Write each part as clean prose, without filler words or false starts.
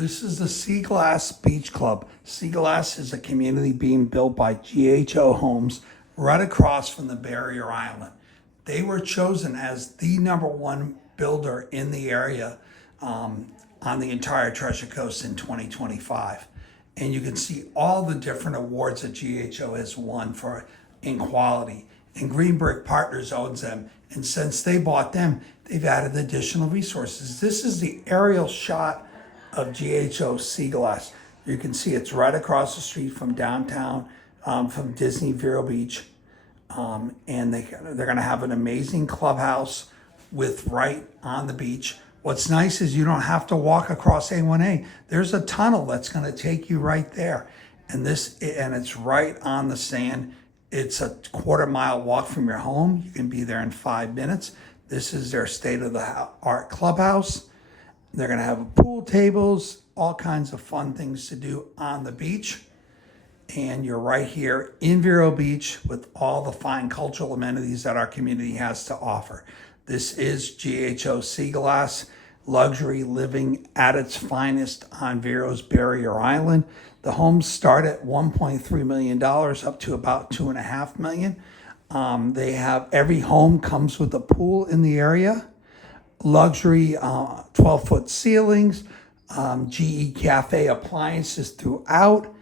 This is the Seaglass Beach Club. Seaglass is a community being built by GHO Homes right across from the barrier island. They were chosen as the #1 builder in the area on the entire Treasure Coast in 2025. And you can see all the different awards that GHO has won for in quality. And Green Brick Partners owns them. And since they bought them, they've added additional resources. This is the aerial shot of GHO Seaglass. You can see it's right across the street from downtown, from Disney Vero Beach. And they're going to have an amazing clubhouse with right on the beach. What's nice is you don't have to walk across A1A. There's a tunnel that's going to take you right there. And it's right on the sand. It's a quarter-mile walk from your home. You can be there in 5 minutes. This is their state-of-the-art clubhouse. They're going to have pool tables, all kinds of fun things to do on the beach. And you're right here in Vero Beach with all the fine cultural amenities that our community has to offer. This is GHO Seaglass, luxury living at its finest on Vero's barrier island. The homes start at $1.3 million up to about $2.5 million. They have every home comes with a pool in the area. Luxury 12-foot ceilings, GE Cafe appliances throughout,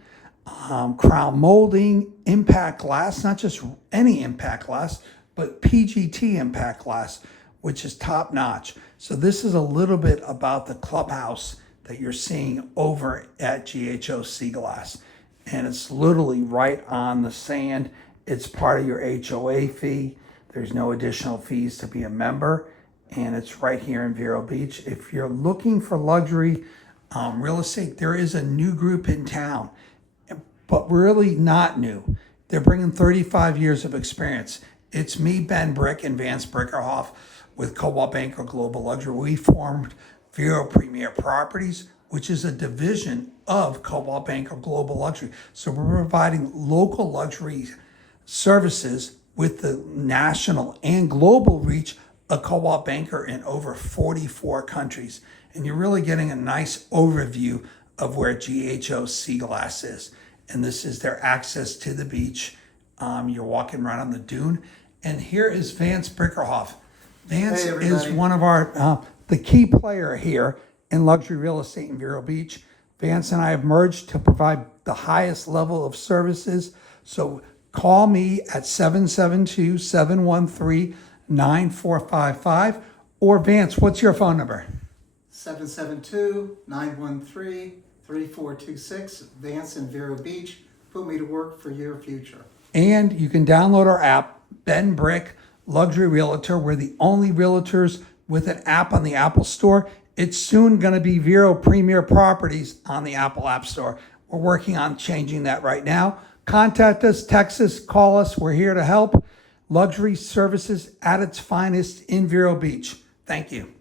crown molding, impact glass, not just any impact glass, but PGT impact glass, which is top notch. So this is a little bit about the clubhouse that you're seeing over at GHO Seaglass. And it's literally right on the sand. It's part of your HOA fee. There's no additional fees to be a member. And it's right here in Vero Beach. If you're looking for luxury real estate, there is a new group in town, but really not new. They're bringing 35 years of experience. It's me, Ben Brick, and Vance Brickerhoff with Cobalt Banker Global Luxury. We formed Vero Premier Properties, which is a division of Cobalt Banker Global Luxury. So we're providing local luxury services with the national and global reach a Cobalt Banker in over 44 countries. And you're really getting a nice overview of where GHO Seaglass is. And this is their access to the beach. You're walking right on the dune. And here is Vance Brickerhoff. Vance is one of our, the key player here in luxury real estate in Vero Beach. Vance and I have merged to provide the highest level of services. So call me at 772-713-9455. Or Vance, what's your phone number? 772-913-3426. Vance in Vero Beach. Put me to work for your future. And you can download our app, Ben Brick Luxury Realtor. We're the only realtors with an app on the Apple Store. It's soon going to be Vero Premier Properties on the Apple App Store. We're working on changing that right now. Contact us, text us, call us. We're here to help. Luxury services at its finest in Vero Beach. Thank you.